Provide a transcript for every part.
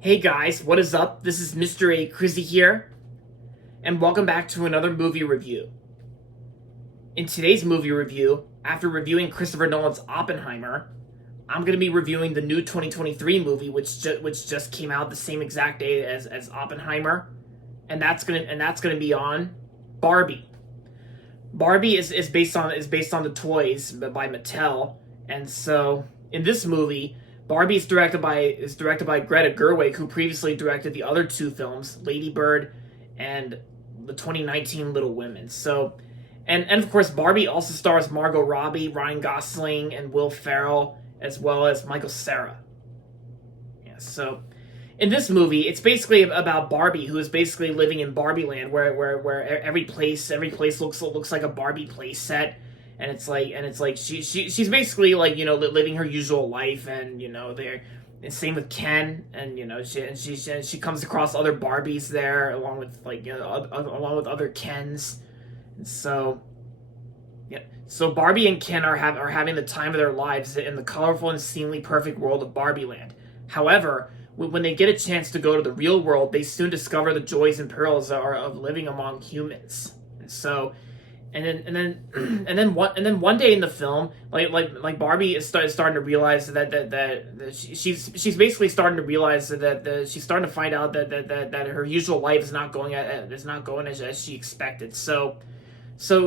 Hey guys, what is up? This is Mr. A. Crizzy here, and welcome back to another movie review. In today's movie review, after reviewing Christopher Nolan's Oppenheimer, I'm going to be reviewing the new 2023 movie, which just came out the same exact day as Oppenheimer, and that's gonna be on Barbie. Barbie is based on the toys by Mattel, and so in this movie, Barbie is directed by Greta Gerwig, who previously directed the other two films, Lady Bird and the 2019 Little Women. So, and of course, Barbie also stars Margot Robbie, Ryan Gosling, and Will Ferrell, as well as Michael Cera. Yeah, so in this movie, it's basically about Barbie, who is basically living in Barbie Land, where every place looks like a Barbie place set, and it's like she's basically like living her usual life, and they're and same with Ken, and she comes across other Barbies there, along with along with other Kens, and so. Yeah. So Barbie and Ken are having the time of their lives in the colorful and seemingly perfect world of Barbie Land. However, when they get a chance to go to the real world, they soon discover the joys and perils of living among humans. And so, and then one day in the film, Barbie is starting to realize that she's basically starting to realize that she's starting to find out that her usual life is not going as she expected. So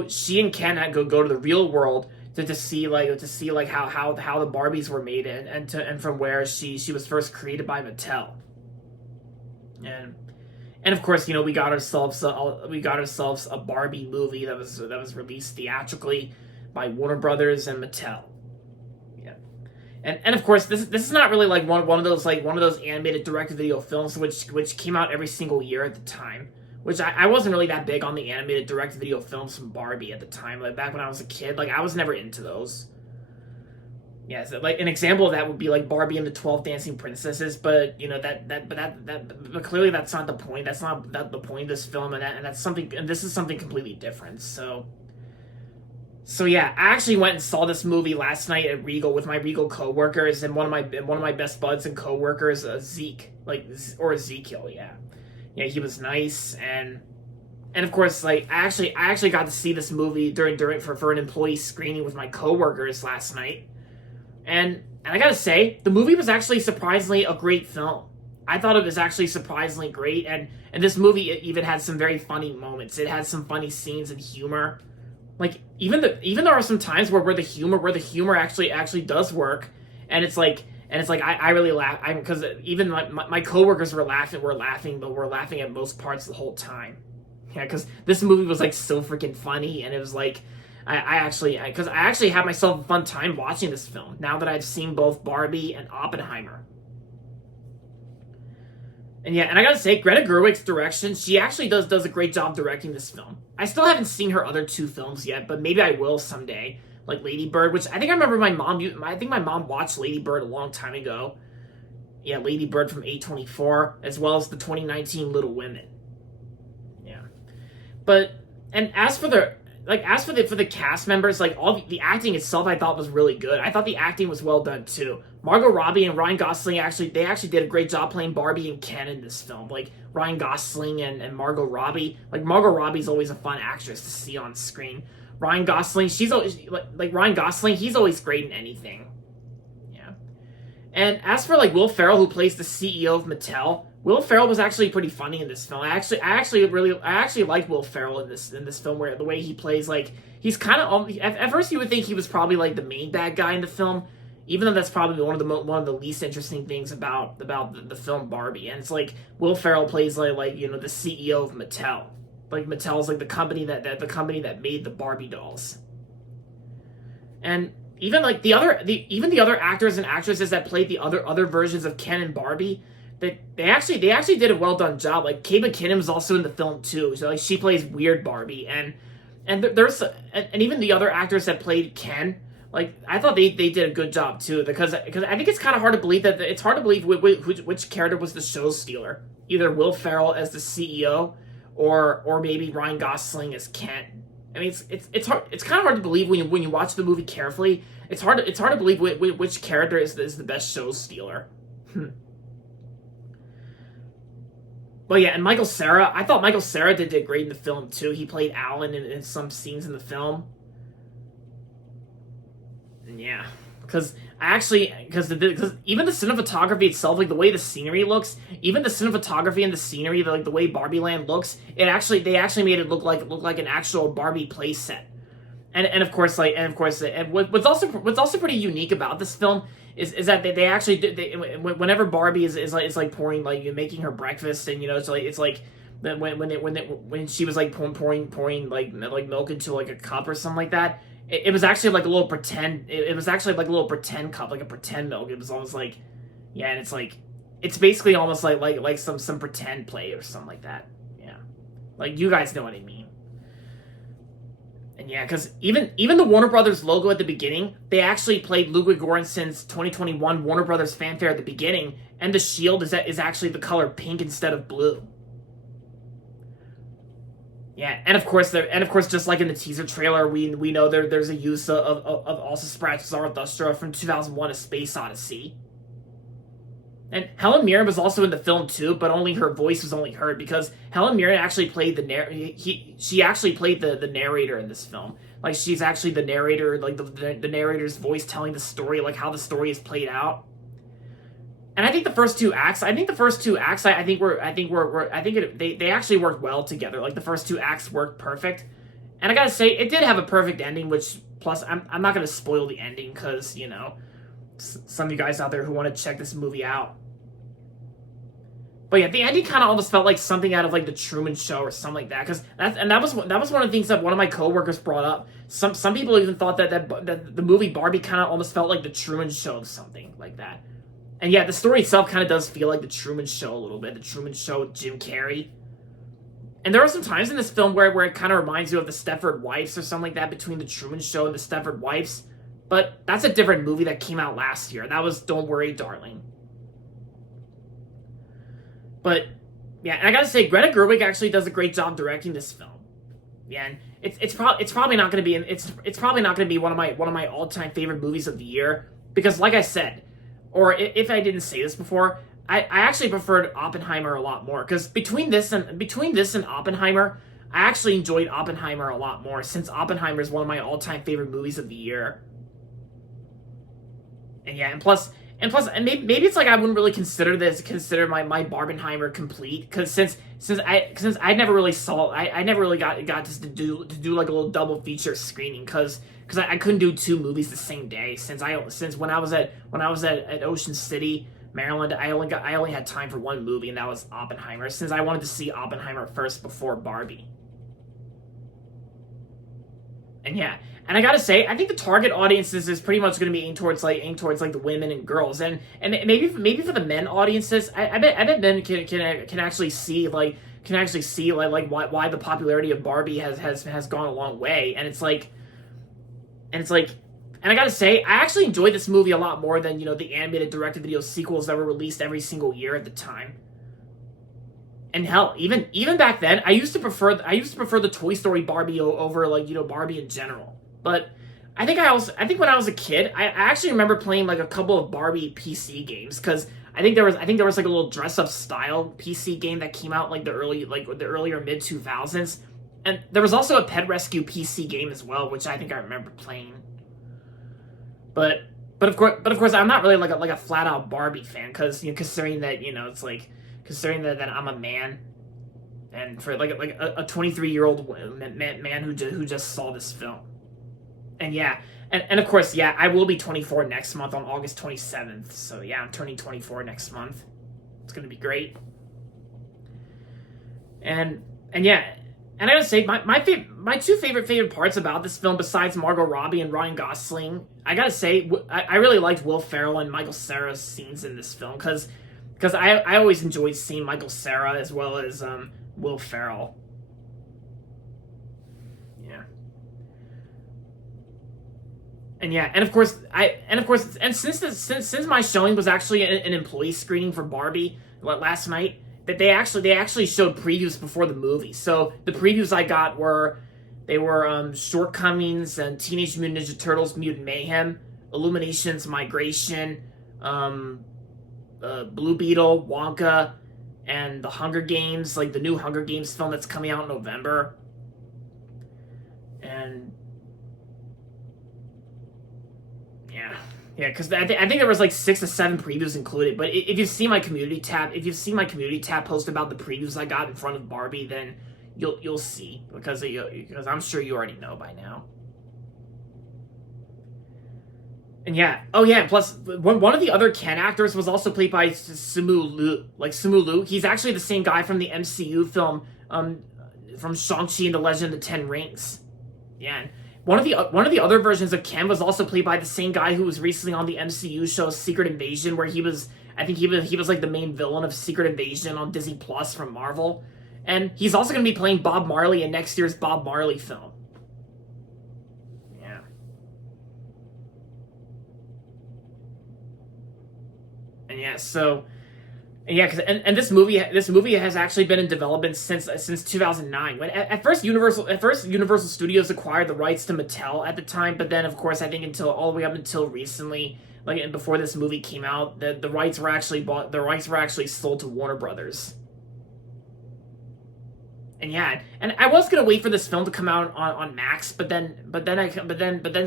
she and Ken had go to the real world to see how the Barbies were made, and from where she was first created by Mattel. And of course, we got ourselves a Barbie movie that was released theatrically by Warner Brothers and Mattel. Yeah. And of course, this is not really like one of those animated direct to video films which came out every single year at the time. Which I wasn't really that big on the animated direct-to-video films from Barbie at the time. Like, back when I was a kid, I was never into those. Yeah, so, an example of that would be, Barbie and the 12 Dancing Princesses, but, but clearly that's not the point. That's not the point of this film, and this is something completely different, so yeah, I actually went and saw this movie last night at Regal with my Regal coworkers, and one of my best buds and coworkers, Zeke, or Ezekiel, yeah. Yeah, he was nice, and of course, I actually got to see this movie for an employee screening with my coworkers last night, and I gotta say, the movie was actually surprisingly a great film. I thought it was actually surprisingly great, and this movie even had some very funny moments. It had some funny scenes and humor. Even there are some times where the humor actually does work, and it's like. I really laugh because even my coworkers were laughing, but we're laughing at most parts the whole time. Yeah, because this movie was so freaking funny, and it was I actually had myself a fun time watching this film now that I've seen both Barbie and Oppenheimer. And yeah, and I gotta say, Greta Gerwig's direction, she actually does a great job directing this film. I still haven't seen her other two films yet, but maybe I will someday. Like Lady Bird, which I think I remember I think my mom watched Lady Bird a long time ago. Yeah, Lady Bird from A24, as well as the 2019 Little Women. Yeah. But, and as for the cast members, all the acting itself I thought was really good. I thought the acting was well done too. Margot Robbie and Ryan Gosling actually did a great job playing Barbie and Ken in this film. Ryan Gosling and Margot Robbie. Margot Robbie's always a fun actress to see on screen. Ryan Gosling, she's always Ryan Gosling, he's always great in anything. Yeah. And as for Will Ferrell, who plays the CEO of Mattel, Will Ferrell was actually pretty funny in this film. I actually like Will Ferrell in this film, where the way he plays, he's kind of, at first you would think he was probably the main bad guy in the film, even though that's probably one of the least interesting things about the film Barbie. And it's Will Ferrell plays the CEO of Mattel. Mattel's the company that made the Barbie dolls. And even the other actors and actresses that played the other versions of Ken and Barbie, they actually did a well done job. Kate McKinnon was also in the film too. So she plays weird Barbie, and even the other actors that played Ken, I thought they did a good job too, because I think it's kind of hard to believe which character was the show stealer. Either Will Ferrell as the CEO, or maybe Ryan Gosling as Ken. I mean, it's hard. It's kind of hard to believe when you watch the movie carefully. It's hard to believe which character is the best show stealer. But yeah, and Michael Cera, I thought Michael Cera did great in the film too. He played Alan in some scenes in the film. And yeah, because because even the cinematography itself, like the way the scenery looks, even the cinematography and the scenery, like the way Barbie Land looks, they actually made it look like an actual Barbie play set. And of course, and what's also pretty unique about this film is that they actually whenever Barbie is like pouring, like making her breakfast, and it's like when she was like pouring like milk into like a cup or something like that, it was actually like a little pretend, it was actually like a little pretend cup, like a pretend milk. It was almost like, yeah, and it's basically almost like some pretend play or something like that. Yeah, like you guys know what I mean. And yeah, because even the Warner Brothers logo at the beginning, they actually played Ludwig Göransson's 2021 Warner Brothers fanfare at the beginning, and the shield is actually the color pink instead of blue. Yeah, and of course, just like in the teaser trailer, we know there's a use of also Zarathustra from 2001: A Space Odyssey. And Helen Mirren was also in the film too, but only her voice was only heard because Helen Mirren actually played she actually played the narrator in this film. Like she's actually the narrator, like the narrator's voice telling the story, like how the story is played out. And I think the first two acts, they actually worked well together. Like the first two acts worked perfect. And I gotta say, it did have a perfect ending, which plus I'm not gonna spoil the ending because some of you guys out there who want to check this movie out. But yeah, the ending kind of almost felt like something out of like the Truman Show or something like that. Because that was one of the things that one of my coworkers brought up. Some people even thought that the movie Barbie kind of almost felt like the Truman Show or something like that. And yeah, the story itself kind of does feel like the Truman Show a little bit. The Truman Show with Jim Carrey. And there are some times in this film where it kind of reminds you of the Stepford Wives or something like that, between the Truman Show and the Stepford Wives. But that's a different movie that came out last year. That was Don't Worry, Darling. But yeah, and I gotta say, Greta Gerwig actually does a great job directing this film. Yeah, and it's probably not gonna be one of my all-time favorite movies of the year, because like I said, or if I didn't say this before, I actually preferred Oppenheimer a lot more, because between this and Oppenheimer, I actually enjoyed Oppenheimer a lot more, since Oppenheimer is one of my all-time favorite movies of the year. And yeah, and plus, maybe it's like I wouldn't really consider my Barbenheimer complete, because since I never really got to do like a little double feature screening, because I couldn't do two movies the same day, since when I was at Ocean City, Maryland, I only had time for one movie, and that was Oppenheimer, since I wanted to see Oppenheimer first before Barbie. And yeah, and I gotta say, I think the target audiences is pretty much going to be aimed towards like the women and girls, and maybe for the men audiences, I bet men can actually see why the popularity of Barbie has gone a long way, and I gotta say, I actually enjoyed this movie a lot more than the animated direct-to-video sequels that were released every single year at the time. And hell, even back then, I used to prefer the Toy Story Barbie over Barbie in general. But I think when I was a kid, I actually remember playing like a couple of Barbie PC games, because I think there was like a little dress up style PC game that came out like the earlier mid 2000s, and there was also a Pet Rescue PC game as well, which I think I remember playing. But of course, I'm not really like a flat out Barbie fan, because considering that it's like. Considering that I'm a man, and for like a 23-year-old man who just saw this film, and yeah, and of course, yeah, I will be 24 next month on August 27th. So yeah, I'm turning 24 next month. It's gonna be great. And yeah, and I gotta say, my two favorite parts about this film, besides Margot Robbie and Ryan Gosling, I gotta say, I really liked Will Ferrell and Michael Cera's scenes in this film, because I always enjoyed seeing Michael Cera as well as Will Ferrell. Yeah. And yeah, and of course, since my showing was actually an employee screening for Barbie last night, that they actually showed previews before the movie. So the previews I got were Shortcomings and Teenage Mutant Ninja Turtles: Mutant Mayhem, Illumination's Migration, Blue Beetle, Wonka, and the Hunger Games, like the new Hunger Games film that's coming out in November. And yeah, because I think there was like 6 to 7 previews included. But if you've seen my community tab, post about the previews I got in front of Barbie, then you'll see, because I'm sure you already know by now. And yeah, oh yeah, plus one of the other Ken actors was also played by Simu Liu. Like Simu Liu, he's actually the same guy from the MCU film, from Shang-Chi and the Legend of the Ten Rings. Yeah, and one of the other versions of Ken was also played by the same guy who was recently on the MCU show Secret Invasion, where he was like the main villain of Secret Invasion on Disney Plus from Marvel, and he's also going to be playing Bob Marley in next year's Bob Marley film. And yeah, so because this movie has actually been in development since 2009. When at first Universal Studios acquired the rights to Mattel at the time, but then of course I think until all the way up until recently, like and before this movie came out, the rights were actually sold to Warner Brothers. And yeah, and I was gonna wait for this film to come out on Max, but then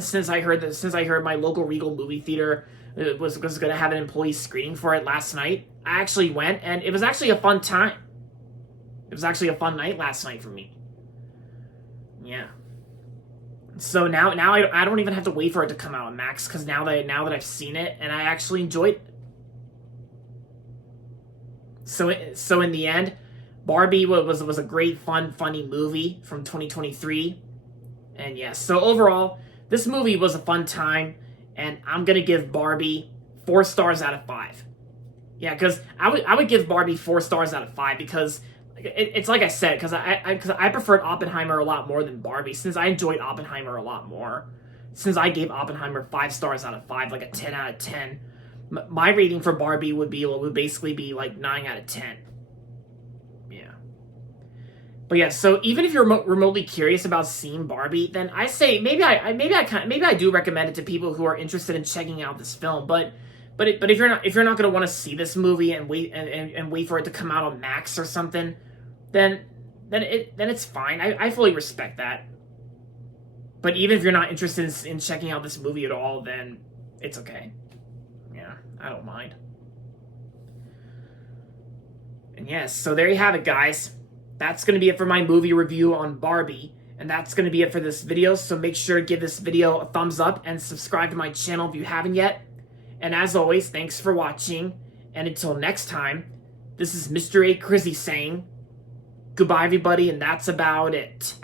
since I heard my local Regal movie theater was gonna have an employee screening for it last night, I actually went, and it was actually a fun time. It was actually a fun night last night for me. Yeah. So now I don't even have to wait for it to come out on Max, because now that I've seen it, and I actually enjoyed it. So in the end, Barbie was a great, funny movie from 2023. And yes, so overall, this movie was a fun time, and I'm going to give Barbie 4 stars out of 5. Yeah, because I would give Barbie 4 stars out of 5, because it's like I said, because I preferred Oppenheimer a lot more than Barbie, since I enjoyed Oppenheimer a lot more. Since I gave Oppenheimer 5 stars out of 5, like a 10 out of 10, my rating for Barbie would basically be like 9 out of 10. But yeah, so even if you're remotely curious about seeing Barbie, then I say maybe I do recommend it to people who are interested in checking out this film. But if you're not going to want to see this movie and wait for it to come out on Max or something, then it's fine. I fully respect that. But even if you're not interested in checking out this movie at all, then it's okay. Yeah, I don't mind. And yes, so there you have it, guys. That's going to be it for my movie review on Barbie, and that's going to be it for this video, so make sure to give this video a thumbs up and subscribe to my channel if you haven't yet. And as always, thanks for watching, and until next time, this is Mr. A. Crizzy saying, goodbye everybody, and that's about it.